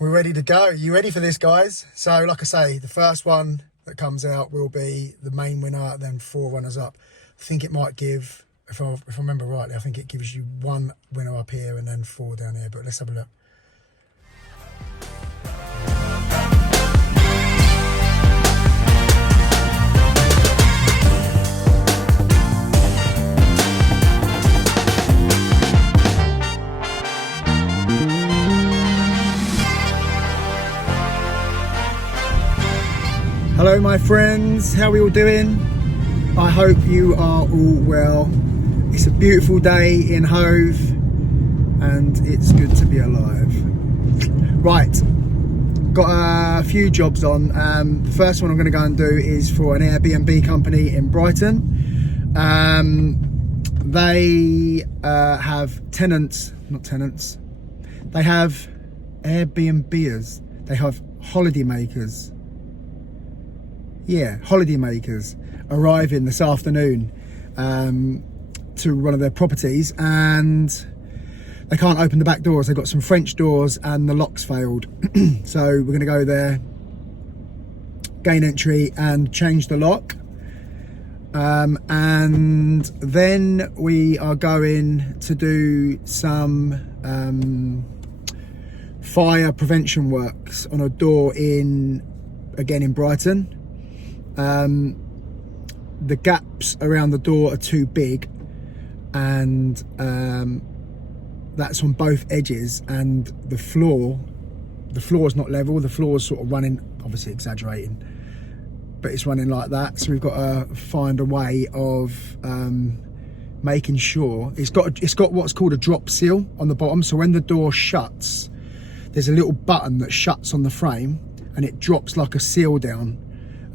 We're ready to go. You ready for this, guys? So, like I say, the first one that comes out will be the main winner, then 4 runners up. I think it might give, if I remember rightly, I think it gives you 1 winner up here and then 4 down here. But let's have a look. Hello my friends, how are we all doing? I hope you are all well. It's a beautiful day in Hove and it's good to be alive. Right, got a few jobs on. The first one I'm going to go and do is for an Airbnb company in Brighton. They have they have Airbnbers, they have holiday makers. Yeah, holiday makers arriving this afternoon to one of their properties, and they can't open the back doors. They've got some French doors and the locks failed. So we're going to go there, gain entry and change the lock. And then we are going to do some fire prevention works on a door in Brighton. The gaps around the door are too big, and that's on both edges, and the floor is not level. The floor is sort of running, obviously exaggerating, but it's running like that. So we've got to find a way of making sure it's got what's called a drop seal on the bottom. So when the door shuts, there's a little button that shuts on the frame and it drops like a seal down.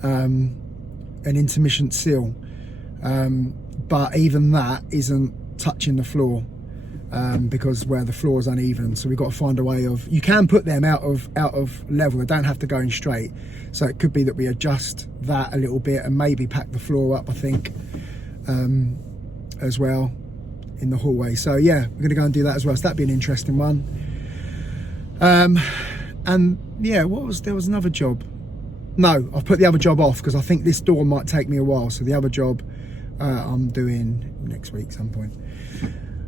An intermittent seal, but even that isn't touching the floor because where the floor is uneven. So we've got to find a way of, you can put them out of level, they don't have to go in straight. So it could be that we adjust that a little bit and maybe pack the floor up, I think, as well in the hallway. So yeah, we're gonna go and do that as well. So that'd be an interesting one. And yeah, there was another job. No, I've put the other job off because I think this door might take me a while. So the other job I'm doing next week some point.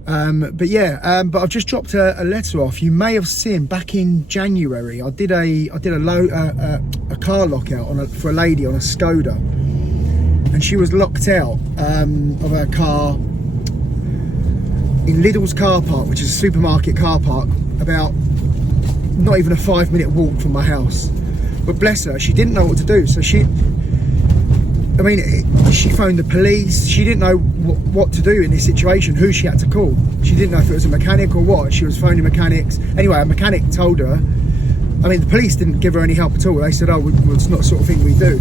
But yeah, but I've just dropped a letter off. You may have seen back in January, I did a car lockout for a lady on a Skoda, and she was locked out of her car in Lidl's car park, which is a supermarket car park, about not even a 5-minute walk from my house. But bless her, she didn't know what to do. So she phoned the police. She didn't know what to do in this situation, who she had to call. She didn't know if it was a mechanic or what. She was phoning mechanics. Anyway, a mechanic told her. I mean, the police didn't give her any help at all. They said, oh, well, it's not the sort of thing we do.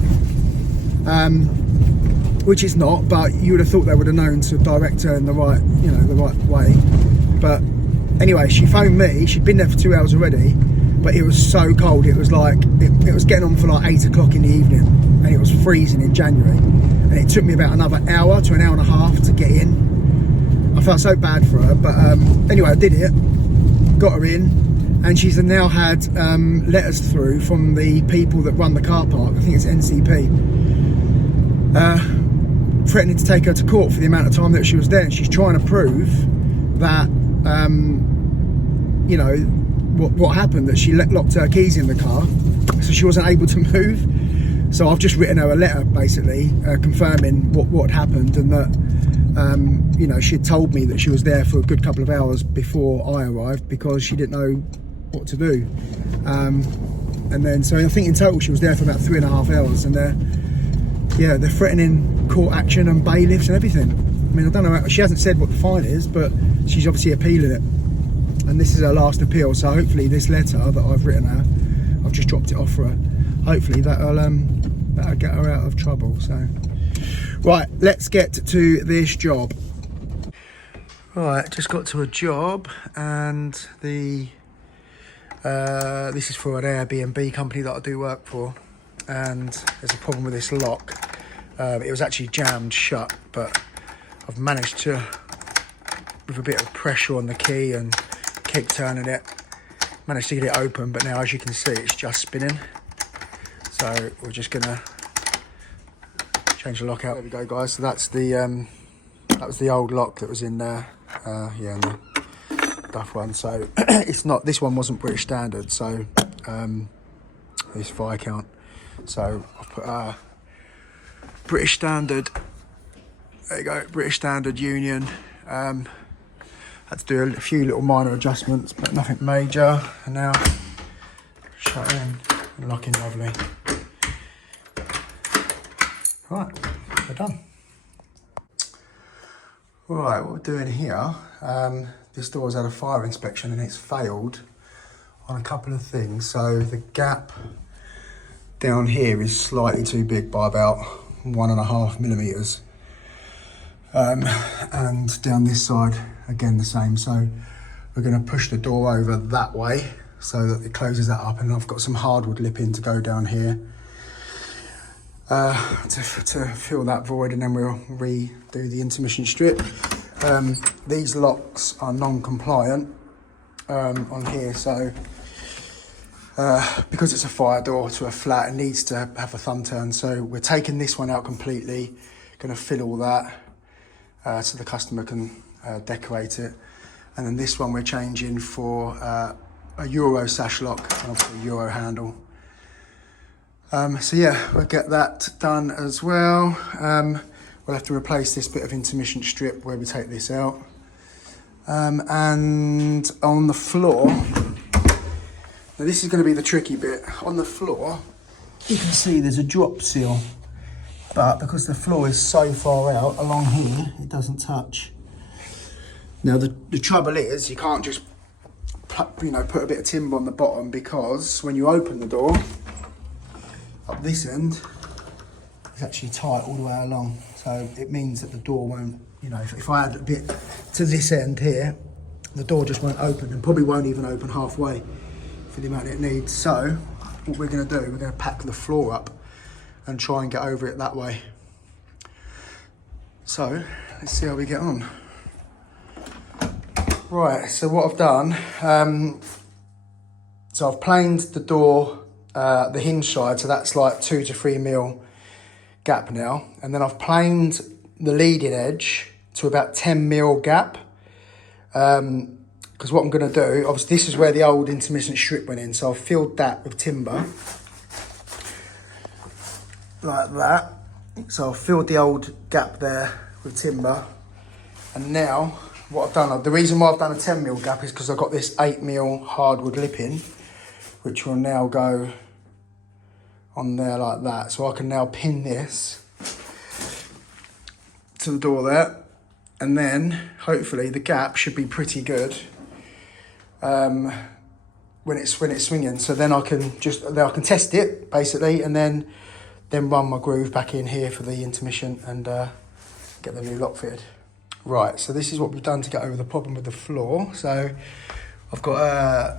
Which it's not, but you would have thought they would have known to direct her in the right way. But anyway, she phoned me. She'd been there for 2 hours already. But it was so cold, it was like, it was getting on for like 8 o'clock in the evening, and it was freezing in January. And it took me about another hour to an hour and a half to get in. I felt so bad for her, but anyway, I did it, got her in, and she's now had letters through from the people that run the car park, I think it's NCP, threatening to take her to court for the amount of time that she was there. And she's trying to prove that, what happened, that she locked her keys in the car, so she wasn't able to move. So I've just written her a letter basically confirming what happened, and that she had told me that she was there for a good couple of hours before I arrived because she didn't know what to do. And then so I think in total she was there for about 3.5 hours, and they're threatening court action and bailiffs and everything. I mean, I don't know, she hasn't said what the fine is, but she's obviously appealing it. And this is her last appeal, so hopefully this letter that I've written her, I've just dropped it off for her. Hopefully that'll get her out of trouble. So, right, let's get to this job. Right, just got to a job, and this is for an Airbnb company that I do work for, and there's a problem with this lock. It was actually jammed shut, but I've managed to, with a bit of pressure on the key and keep turning it, managed to get it open, but now as you can see, it's just spinning. So we're just gonna change the lock out. There we go, guys. So that's the that was the old lock that was in there. Yeah, in the duff one. So it's not. This one wasn't British standard. So it's Viscount. So I've put British standard. There you go, British standard Union. Had to do a few little minor adjustments, but nothing major. And now shut in and lock in lovely. Right, we're done. Right, what we're doing here, this door's had a fire inspection and it's failed on a couple of things. So the gap down here is slightly too big by about 1.5 millimeters. And down this side, again the same. So we're going to push the door over that way so that it closes that up, and I've got some hardwood lipping to go down here to fill that void, and then we'll redo the intermission strip. These locks are non-compliant on here, so because it's a fire door to a flat, it needs to have a thumb turn. So we're taking this one out completely, going to fill all that so the customer can decorate it. And then this one we're changing for a Euro sash lock and obviously a Euro handle. So yeah, we'll get that done as well. We'll have to replace this bit of intermission strip where we take this out. And on the floor, now this is going to be the tricky bit. On the floor, you can see there's a drop seal, but because the floor is so far out along here, it doesn't touch. Now the trouble is, you can't just put a bit of timber on the bottom, because when you open the door, up this end, it's actually tight all the way along. So it means that the door won't, if I add a bit to this end here, the door just won't open, and probably won't even open halfway for the amount it needs. So what we're going to do, we're going to pack the floor up and try and get over it that way. So let's see how we get on. Right, so what I've done, so I've planed the door, the hinge side, so that's like 2 to 3 mil gap now, and then I've planed the leading edge to about 10 mil gap, because what I'm going to do, obviously this is where the old intermittent strip went in, so I've filled that with timber like that. So I've filled the old gap there with timber, and now what I've done, the reason why I've done a 10 mil gap is because I've got this 8 mil hardwood lipping, which will now go on there like that. So I can now pin this to the door there, and then hopefully the gap should be pretty good when it's swinging. So then I can test it basically, and then run my groove back in here for the intermission and get the new lock fitted. Right, so this is what we've done to get over the problem with the floor. So I've got a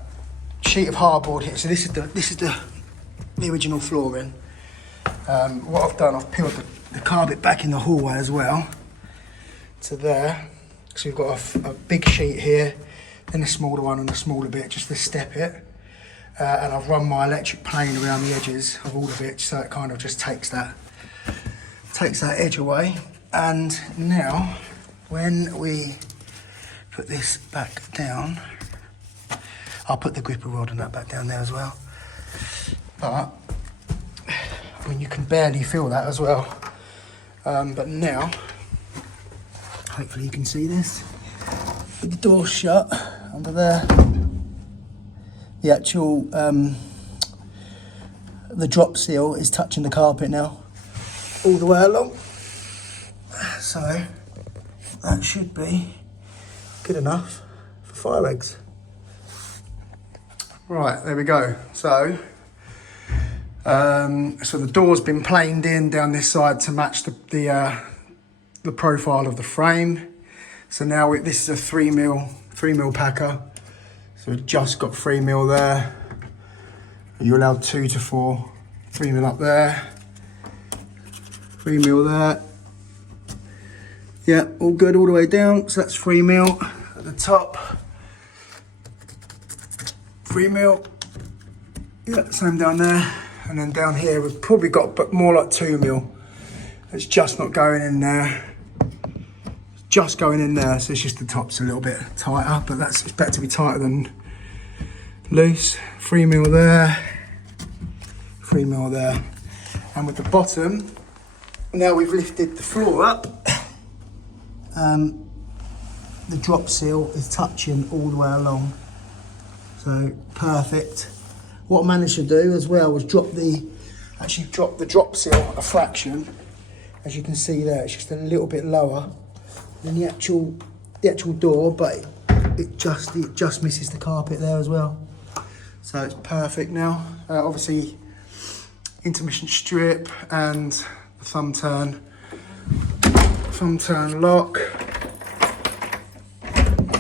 sheet of hardboard here. So this is the original flooring. What I've done, I've peeled the carpet back in the hallway as well to there. So we've got a big sheet here, then a smaller one and a smaller bit just to step it. And I've run my electric plane around the edges of all of it, so it kind of just takes that edge away. And now, when we put this back down, I'll put the gripper rod and that back down there as well. But, I mean, you can barely feel that as well. But now, hopefully you can see this. With the door shut under there, the actual, the drop seal is touching the carpet now, all the way along. So, that should be good enough for fire eggs. Right, there we go. So the door's been planed in down this side to match the profile of the frame. So now this is a 3 mil packer. So we've just got 3 mil there. You're allowed 2 to 4, 3 mil up there, 3 mil there. Yeah, all good all the way down. So that's 3 mil at the top, 3mm. Yeah, same down there. And then down here we've probably got more like 2mm. It's just not going in there. Just going in there, so it's just the top's a little bit tighter, but it's better to be tighter than loose. 3mm there, 3mm there. And with the bottom, now we've lifted the floor up, the drop seal is touching all the way along. So perfect. What I managed to do as well was drop the drop seal a fraction. As you can see there, it's just a little bit lower than the actual door, but it just misses the carpet there as well. So it's perfect now. Obviously, intermission strip and the thumb turn lock.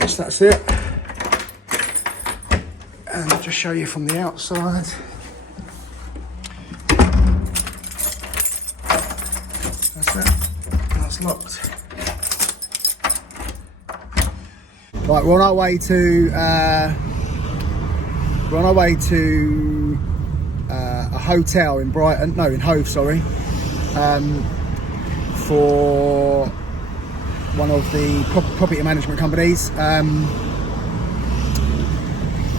So that's it. And I'll just show you from the outside. That's it. That's locked. Right, we're on our way to a hotel in Brighton, no, in Hove, sorry, for one of the property management companies.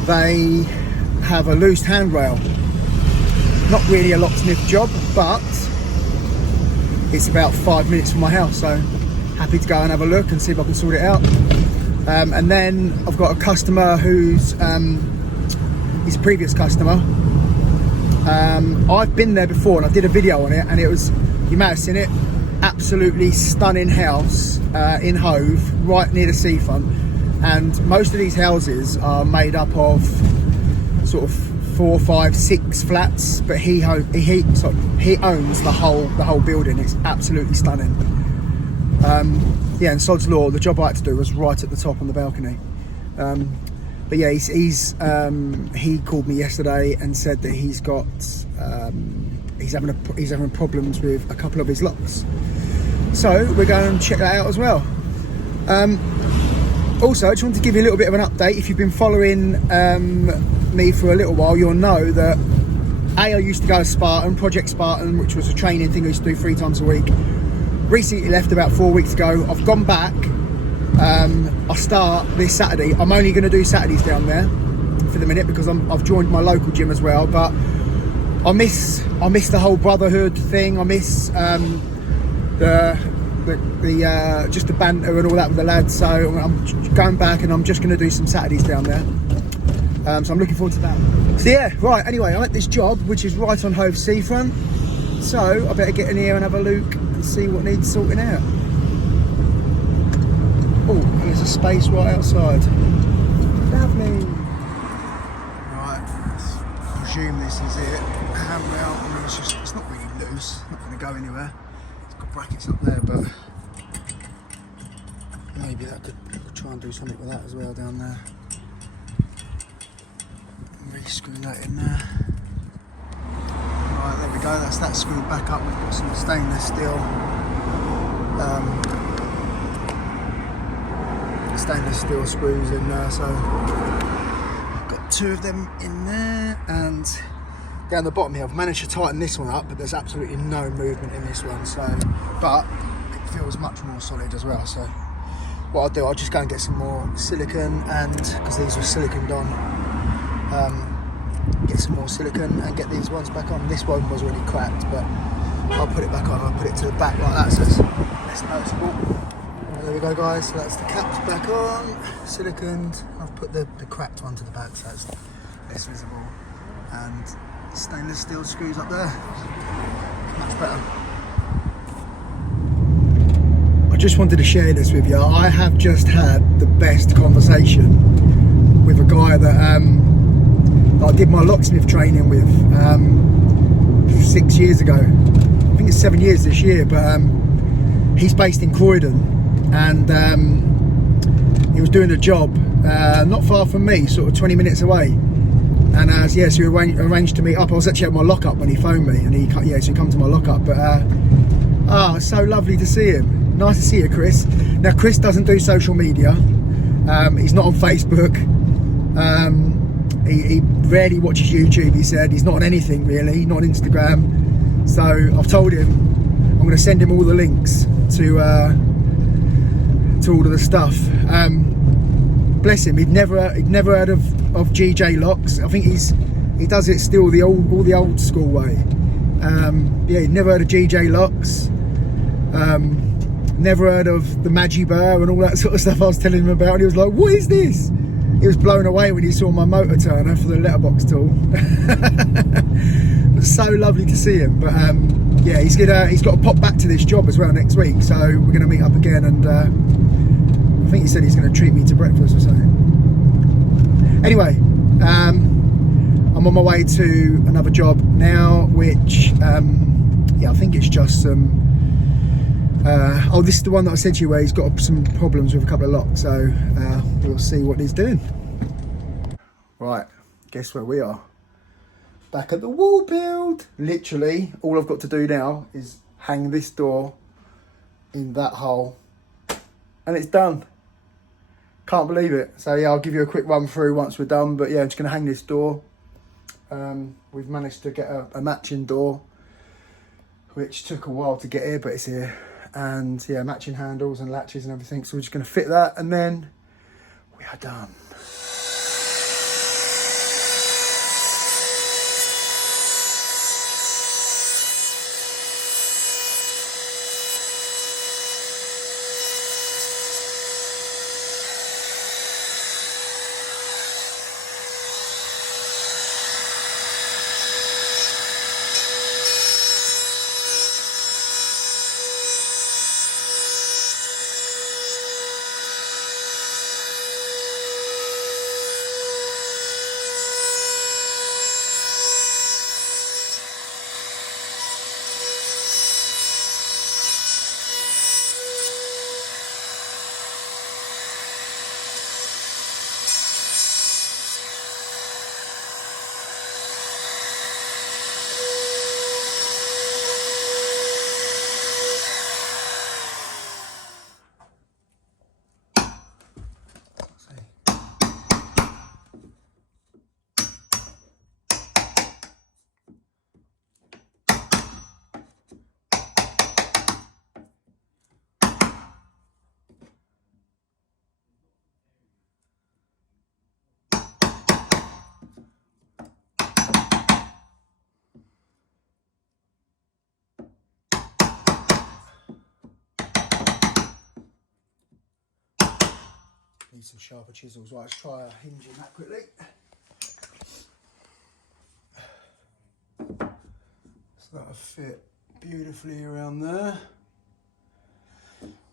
They have a loose handrail. Not really a locksmith job, but it's about 5 minutes from my house, so happy to go and have a look and see if I can sort it out. And then I've got a customer who's he's a previous customer. I've been there before and I did a video on it, and it was, you may have seen it, absolutely stunning house in Hove, right near the seafront. And most of these houses are made up of sort of 4, 5, 6 flats, but he owns the whole building. It's absolutely stunning. Yeah, and sod's law, the job I had to do was right at the top on the balcony. But yeah, he called me yesterday and said that he's having problems with a couple of his locks. So we're going to check that out as well. Also, I just want to give you a little bit of an update. If you've been following me for a little while, you'll know that I used to go to Project Spartan, which was a training thing I used to do 3 times a week. Recently left about 4 weeks ago. I've gone back. I start this Saturday. I'm only going to do Saturdays down there for the minute because I've joined my local gym as well. But I miss the whole brotherhood thing. I miss just the banter and all that with the lads. So I'm going back and I'm just going to do some Saturdays down there. So I'm looking forward to that. So yeah, right. Anyway, I'm at this job which is right on Hove seafront. So I better get in here and have a look and see what needs sorting out. Oh, and there's a space right outside. Lovely. Right, I presume this is it. Handrail. I mean, it's not really loose. Not going to go anywhere. It's got brackets up there, but maybe that could try and do something with that as well down there. Re-screw that in there. Right, there we go. That's that screwed back up. We've got some stainless steel. Stainless steel screws in there, so I've got 2 of them in there, and down the bottom here I've managed to tighten this one up, but there's absolutely no movement in this one, so but it feels much more solid as well. So what I'll do, I'll just go and get some more silicone, and because these were siliconed on, get some more silicone and get these ones back on. This one was already cracked, but I'll put it back on. I'll put it to the back like that so it's less noticeable. There we go, guys, so that's the caps back on, siliconed. I've put the cracked one to the back so it's less visible, and stainless steel screws up there, much better. I just wanted to share this with you. I have just had the best conversation with a guy that I did my locksmith training with 6 years ago. I think it's 7 years this year, but he's based in Croydon. And he was doing a job not far from me, sort of 20 minutes away. And so he arranged to meet up. I was actually at my lockup when he phoned me, and he come to my lockup. But it's so lovely to see him. Nice to see you, Chris. Now, Chris doesn't do social media. He's not on Facebook. He rarely watches YouTube, he said. He's not on anything really, not on Instagram. So I've told him I'm going to send him all the links to all of the stuff. Bless him, he'd never heard of GJ Locks. I think he does it still all the old school way. Yeah, he'd never heard of GJ Locks. Never heard of the Magi Burr and all that sort of stuff I was telling him about. And he was like, what is this? He was blown away when he saw my motor turner for the letterbox tool. It was so lovely to see him. But yeah, he's got to pop back to this job as well next week. So we're going to meet up again, and I think he said he's going to treat me to breakfast or something. Anyway, I'm on my way to another job now, which yeah, I think it's just some oh, this is the one that I said to you where he's got some problems with a couple of locks, so we'll see what he's doing. Right, guess where we are? Back at the wall build. Literally, all I've got to do now is hang this door in that hole, and it's done. Can't believe it. So yeah, I'll give you a quick run through once we're done, but yeah, I'm just going to hang this door. We've managed to get a matching door, which took a while to get here, but it's here. And yeah, matching handles and latches and everything. So we're just going to fit that, and then we are done. Need some sharper chisels. Right, let's try hinging that quickly. So that'll fit beautifully around there.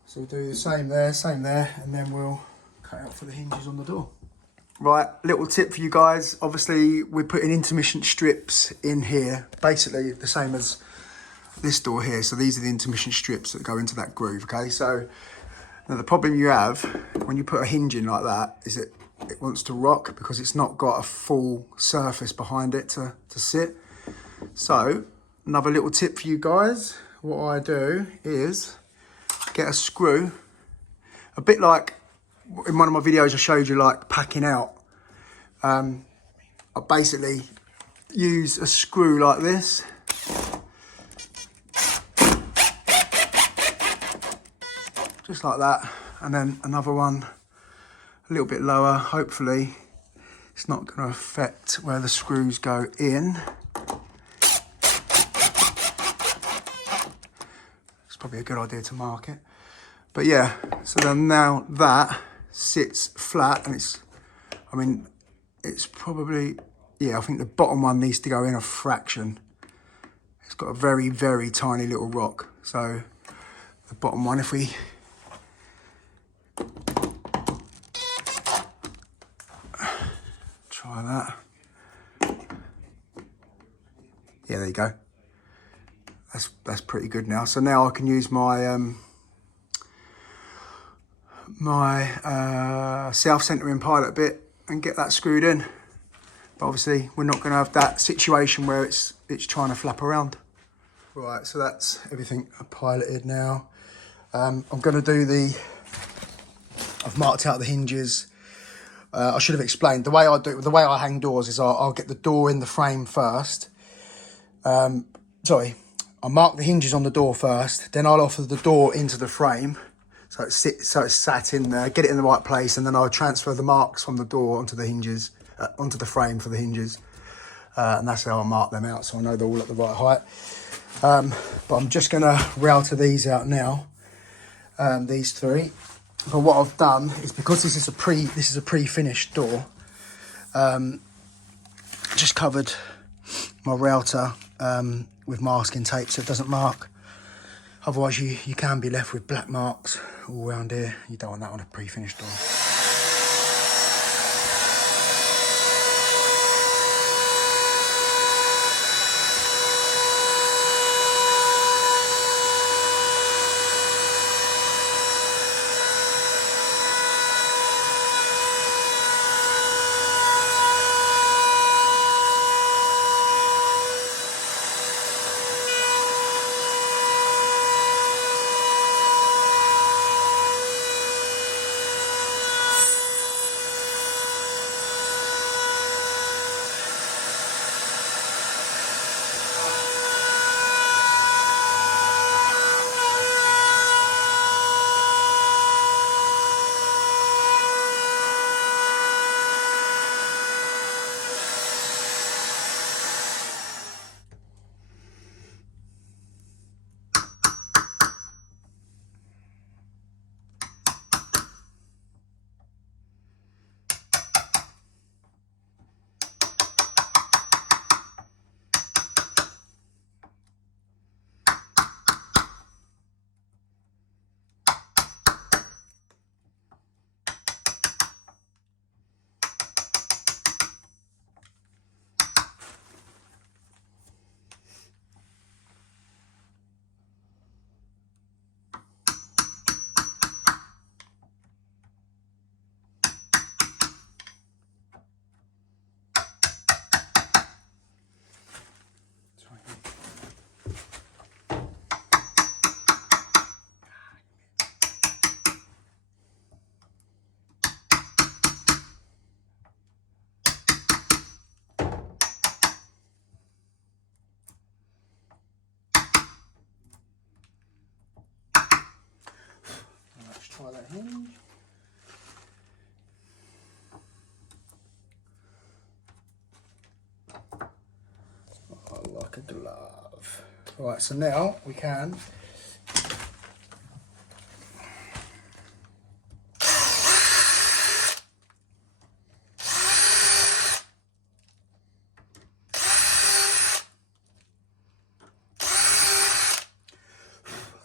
So we'll do the same there, and then we'll cut out for the hinges on the door. Right, little tip for you guys. Obviously, we're putting intermittent strips in here, basically the same as this door here. So these are the intermittent strips that go into that groove, okay? So now the problem you have when you put a hinge in like that is it wants to rock because it's not got a full surface behind it to sit. So another little tip for you guys, what I do is get a screw, a bit like in one of my videos I showed you like packing out. I basically use a screw like this. Just like that, and then another one a little bit lower. Hopefully it's not going to affect where the screws go in. It's probably a good idea to mark it. But yeah, so then now that sits flat, and it's, I mean, it's probably, yeah, I think the bottom one needs to go in a fraction. It's got a very, very tiny little rock. So the bottom one, if we try that. Yeah, there you go. That's pretty good now. So now I can use my self-centering pilot bit and get that screwed in. But obviously we're not going to have that situation where it's trying to flap around. Right, so that's everything piloted now. I'm going to do I've marked out the hinges. I should have explained the way I do. The way I hang doors is I'll get the door in the frame first. Sorry, I'll mark the hinges on the door first. Then I'll offer the door into the frame, so it's sat in there. Get it in the right place, and then I'll transfer the marks from the door onto the hinges, onto the frame for the hinges, and that's how I mark them out, so I know they're all at the right height. But I'm just going to router these out now. These three. But what I've done is, because this is a pre-finished door, just covered my router with masking tape so it doesn't mark. Otherwise you can be left with black marks all around here. You don't want that on a pre-finished door. Try that hinge. Oh, like a glove. Right, so now we can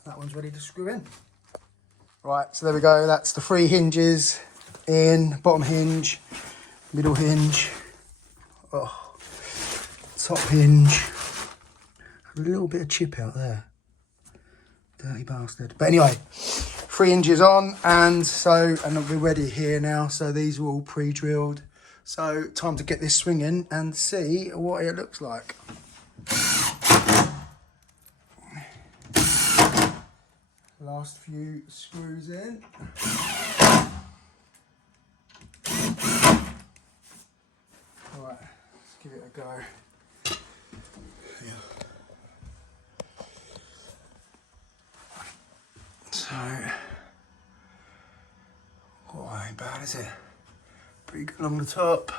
that one's ready to screw in. Right, so there we go. That's the 3 hinges in, bottom hinge, middle hinge, top hinge. A little bit of chip out there. Dirty bastard. But anyway, 3 hinges on, and we're ready here now. So these are all pre-drilled. So time to get this swinging and see what it looks like. Last few screws in. Right, let's give it a go. Yeah. So, ain't bad, is it? Pretty good along the top.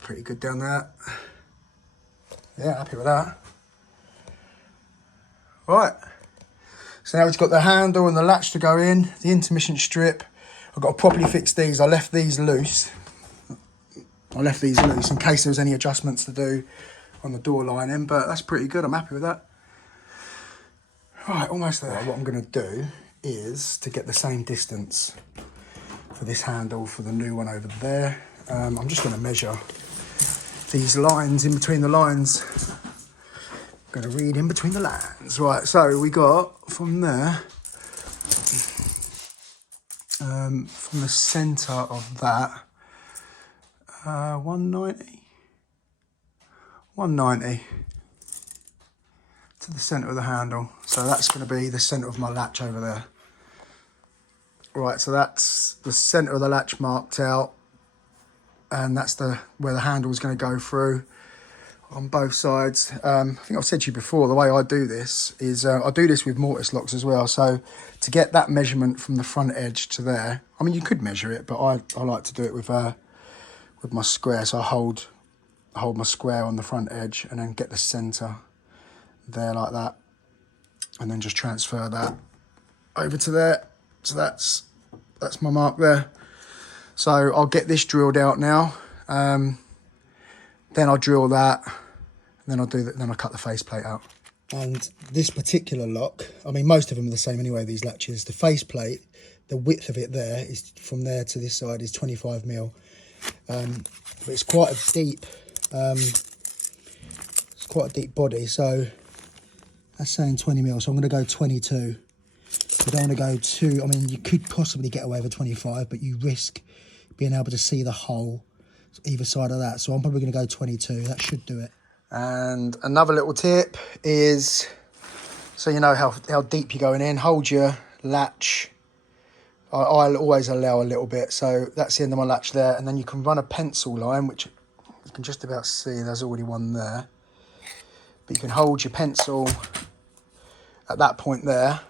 Pretty good down that. Yeah, happy with that. Right. So now we've got the handle and the latch to go in, the intermission strip. I've got to properly fix these. I left these loose in case there was any adjustments to do on the door lining, but that's pretty good. I'm happy with that. Right, almost there. What I'm going to do is to get the same distance for this handle for the new one over there. I'm just going to measure these lines in between the lines. Going to read in between the lines. Right, so we got from there, from the centre of that, 190 to the centre of the handle. So that's going to be the centre of my latch over there. Right, so that's the centre of the latch marked out, and that's where the handle is going to go through on both sides. I think I've said to you before, the way I do this is I do this with mortise locks as well. So to get that measurement from the front edge to there, I mean, you could measure it, but I like to do it with my square. So I hold my square on the front edge and then get the centre there like that, and then just transfer that over to there. So that's my mark there. So I'll get this drilled out now. Then I'll drill that, and then I'll cut the faceplate out. And this particular lock, I mean, most of them are the same anyway, these latches. The faceplate, the width of it there is from there to this side is 25 mil. But it's quite a deep, body. So that's saying 20 mil. So I'm going to go 22. You don't want to go too, I mean, you could possibly get away with 25, but you risk being able to see the hole either side of that. So I'm probably going to go 22. That should do it. And another little tip is, so you know how deep you're going in, hold your latch. I'll always allow a little bit. So that's the end of my latch there. And then you can run a pencil line, which you can just about see. There's already one there. But you can hold your pencil at that point there,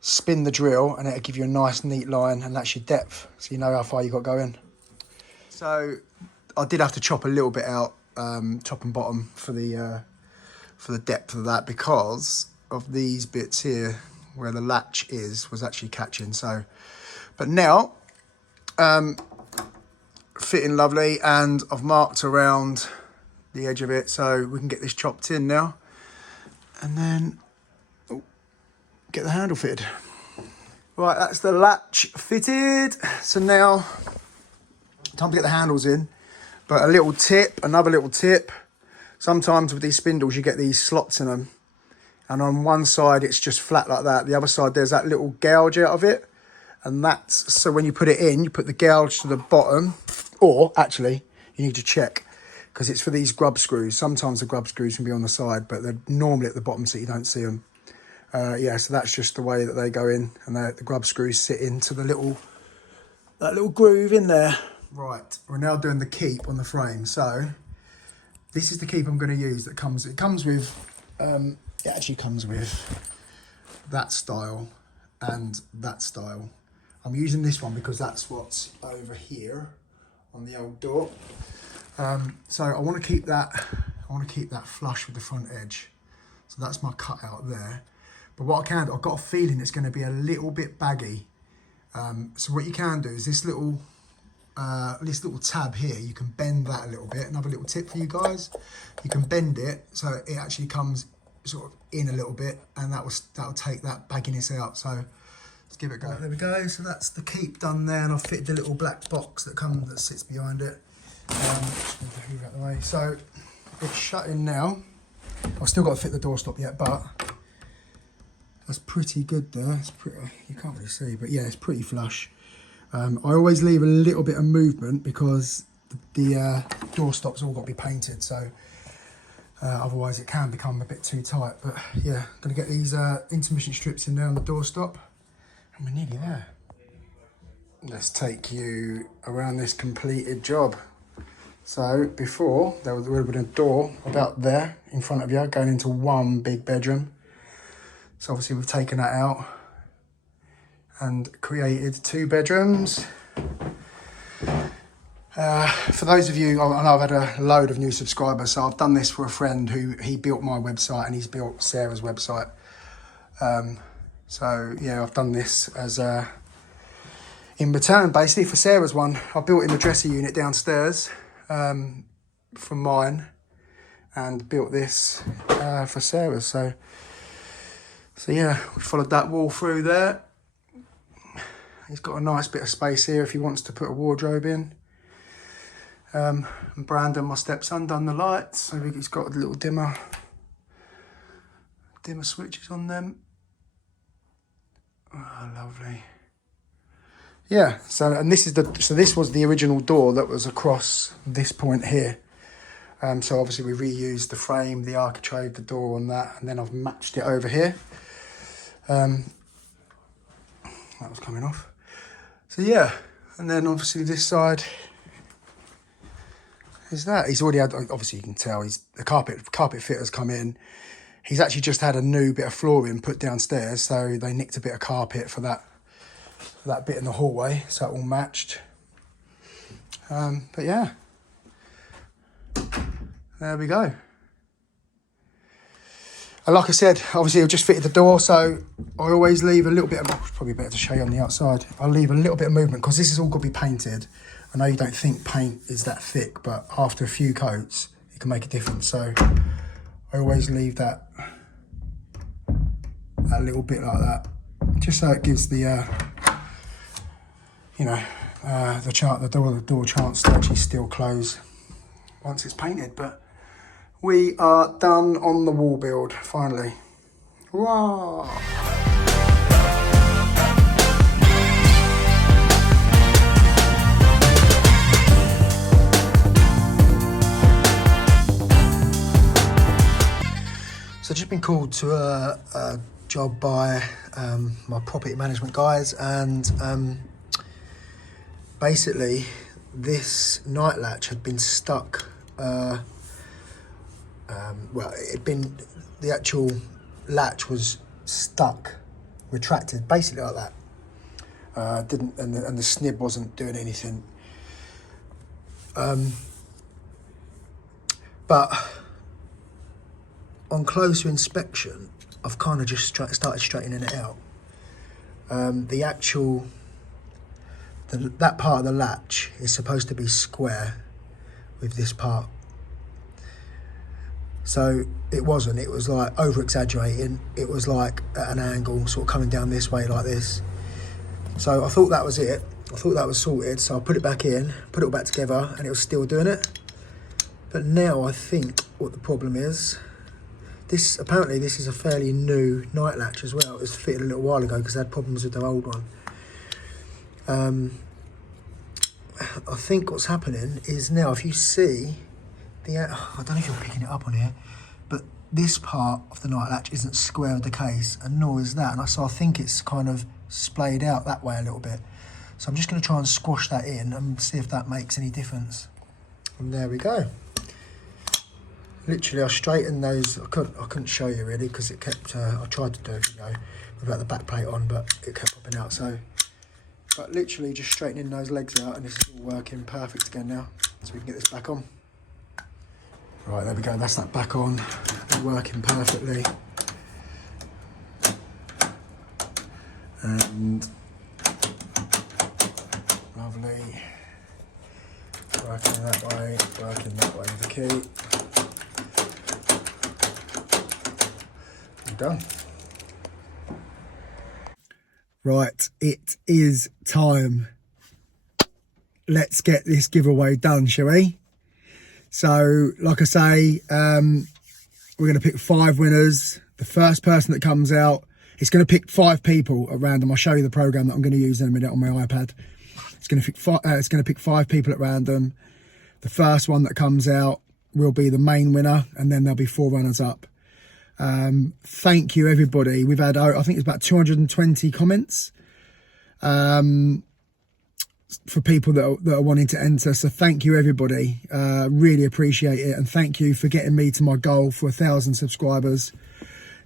spin the drill, and it'll give you a nice neat line, and that's your depth. So you know how far you got going. So I did have to chop a little bit out, top and bottom, for the depth of that, because of these bits here where the latch was actually catching. So, but now, fitting lovely, and I've marked around the edge of it, so we can get this chopped in now, and then get the handle fitted. Right, that's the latch fitted. So now, time to get the handles in. But another little tip, sometimes with these spindles you get these slots in them, and on one side it's just flat like that, the other side there's that little gouge out of it, and that's, so when you put it in, you put the gouge to the bottom, or actually you need to check, because it's for these grub screws. Sometimes the grub screws can be on the side, but they're normally at the bottom so you don't see them. Yeah, so that's just the way that they go in, and the grub screws sit into that little groove in there. Right, we're now doing the keep on the frame. So this is the keep I'm going to use. It comes with it actually comes with that style and that style. I'm using this one because that's what's over here on the old door. So I want to keep that flush with the front edge. So that's my cutout there. But what I can do, I've got a feeling it's going to be a little bit baggy. So what you can do is this little tab here, you can bend that a little bit. Another little tip for you guys, you can bend it so it actually comes sort of in a little bit, and that'll take that bagginess out. So let's give it a go. Right, there we go. So that's the keep done there, and I've fitted the little black box that sits behind it. Just going to move out the way. So it's shut in now. I've still got to fit the doorstop yet, but that's pretty good there. It's pretty, you can't really see, but yeah, it's pretty flush. I always leave a little bit of movement because the doorstop's all got to be painted, so otherwise it can become a bit too tight. But yeah, I'm going to get these intermission strips in there on the doorstop, and we're nearly there. Let's take you around this completed job. So before, there would have been a door about there in front of you going into one big bedroom. So obviously we've taken that out and created 2 bedrooms. For those of you, I know I've had a load of new subscribers, so I've done this for a friend he built my website, and he's built Sarah's website. So yeah, I've done this as in return basically for Sarah's one. I built in the dresser unit downstairs from mine, and built this for Sarah's. So yeah, we followed that wall through there. He's got a nice bit of space here if he wants to put a wardrobe in. And Brandon, my stepson, done the lights. So he's got a little dimmer switches on them. Oh, lovely. Yeah, so this was the original door that was across this point here. So obviously we reused the frame, the architrave, the door on that, and then I've matched it over here. That was coming off. So yeah, and then obviously this side is that. He's already had, obviously you can tell, the carpet fitter's come in. He's actually just had a new bit of flooring put downstairs, so they nicked a bit of carpet for that bit in the hallway, so it all matched. But yeah, there we go. And like I said, obviously I've just fitted the door, so I always leave a little bit of, probably better to show you on the outside. I'll leave a little bit of movement because this is all got to be painted. I know you don't think paint is that thick, but after a few coats, it can make a difference. So I always leave that little bit like that, just so it gives the, the door chance to actually still close once it's painted. But we are done on the wall build, finally. Wow. So I've just been called to a job by my property management guys, and basically this night latch had been stuck. Well, the actual latch was stuck, retracted, basically like that. And the snib wasn't doing anything. But on closer inspection, I've kind of just started straightening it out. That part of the latch is supposed to be square with this part. So it wasn't, it was like over exaggerating. It was like at an angle, sort of coming down this way like this. So I thought that was it. I thought that was sorted. So I put it back in, put it all back together, and it was still doing it. But now I think what the problem is, apparently this is a fairly new night latch as well. It was fitted a little while ago because they had problems with their old one. I think what's happening is now, if you see, I don't know if you're picking it up on here, but this part of the night latch isn't square with the case, and nor is that. And so I think it's kind of splayed out that way a little bit. So I'm just going to try and squash that in and see if that makes any difference. And there we go. Literally, I straightened those. I couldn't show you really because it kept. I tried to do it, without the back plate on, but it kept popping out. So, but literally just straightening those legs out, and this is all working perfect again now. So we can get this back on. Right, there we go. That's that back on. It's working perfectly. And lovely. Working that way with the key. Done. Right, it is time. Let's get this giveaway done, shall we? So, like I say, we're going to pick 5 winners. The first person that comes out, it's going to pick 5 people at random. I'll show you the program that I'm going to use in a minute on my iPad. It's going to pick 5 people at random. The first one that comes out will be the main winner, and then there'll be 4 runners up. Thank you, everybody. We've had, I think it's about 220 comments for people that are wanting to enter. So thank you, everybody. Really appreciate it. And thank you for getting me to my goal for 1,000 subscribers.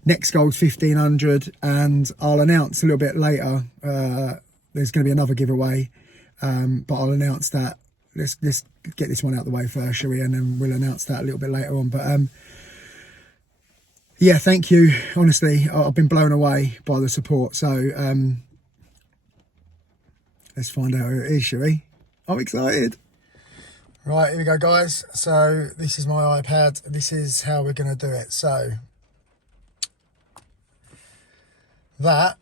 Next goal is 1,500. And I'll announce a little bit later. There's going to be another giveaway. But I'll announce that. Let's get this one out of the way first, shall we? And then we'll announce that a little bit later on. But yeah, thank you. Honestly, I've been blown away by the support. So let's find out who it is, shall we? I'm excited. Right, here we go, guys. So this is my iPad. This is how we're going to do it. So that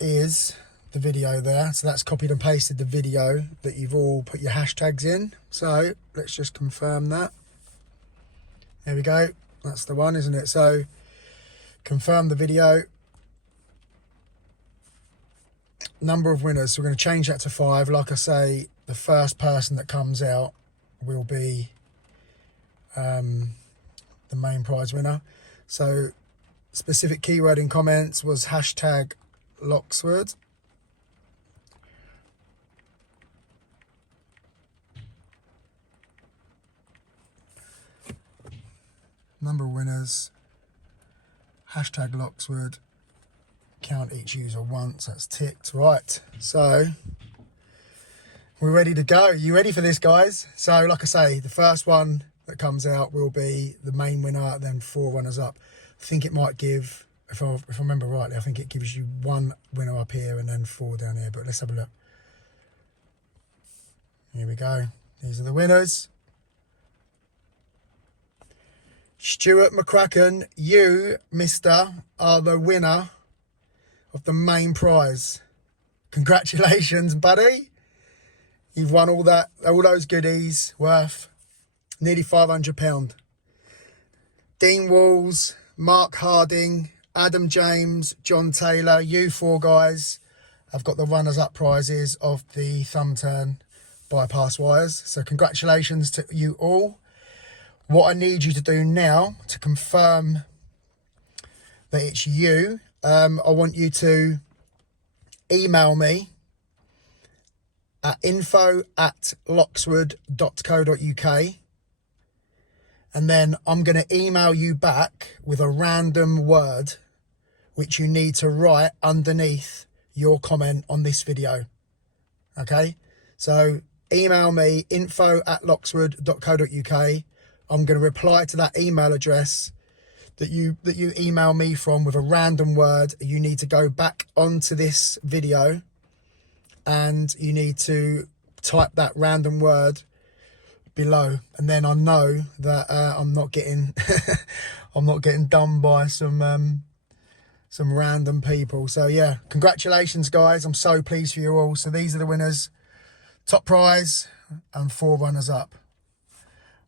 is the video there. So that's copied and pasted the video that you've all put your hashtags in. So let's just confirm that. There we go. That's the one, isn't it? So confirm the video. Number of winners. So we're going to change that to 5. Like I say, the first person that comes out will be the main prize winner. So specific keyword in comments was hashtag Lockswood. number of winners, hashtag Lockswood, count each user once, that's ticked. Right, so we're ready to go. You ready for this, guys? So like I say, the first one that comes out will be the main winner, then 4 runners up. I think it might give, if I remember rightly, I think it gives you 1 winner up here and then 4 down here, but let's have a look. Here we go. These are the winners. Stuart McCracken, you, mister, are the winner of the main prize. Congratulations, buddy. You've won all those goodies worth nearly £500. Dean Walls, Mark Harding, Adam James, John Taylor, you 4 guys have got the runners-up prizes of the thumb turn bypass wires. So congratulations to you all. What I need you to do now to confirm that it's you, I want you to email me at info@lockswood.co.uk, and then I'm going to email you back with a random word which you need to write underneath your comment on this video. Okay, so email me info@lockswood.co.uk. I'm going to reply to that email address that you email me from with a random word. You need to go back onto this video and you need to type that random word below, and then I know that I'm not getting I'm not getting done by some random people. So yeah, congratulations, guys. I'm so pleased for you all. So these are the winners, top prize and 4 runners up.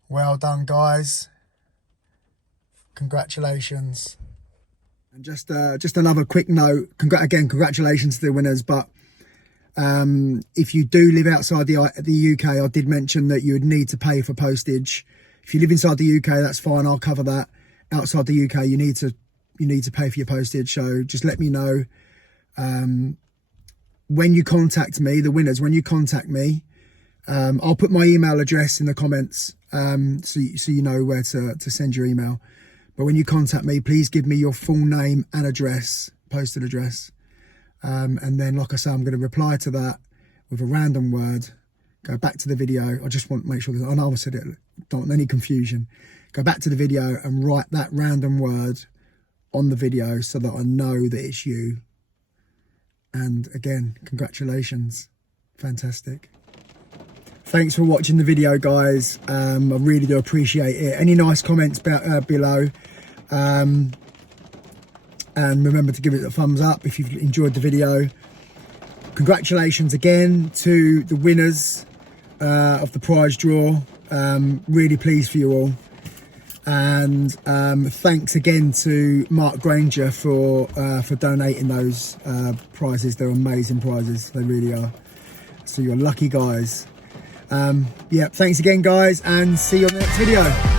Well done, guys. Congratulations. And just another quick note. Congratulations to the winners. But if you do live outside the UK, I did mention that you would need to pay for postage. If you live inside the UK, that's fine. I'll cover that. Outside the UK, you need to pay for your postage. So just let me know when you contact me. The winners, when you contact me, I'll put my email address in the comments, so you know where to send your email. But when you contact me, please give me your full name and address, postal address. And then, like I say, I'm going to reply to that with a random word. Go back to the video. I just want to make sure that I know I said it. Don't want any confusion. Go back to the video and write that random word on the video so that I know that it's you. And again, congratulations. Fantastic. Thanks for watching the video, guys. I really do appreciate it. Any nice comments below. And remember to give it a thumbs up if you've enjoyed the video. Congratulations again to the winners of the prize draw. Really pleased for you all. And thanks again to Mark Granger for donating those prizes. They're amazing prizes. They really are. So you're lucky, guys. Yeah, thanks again, guys, and see you on the next video.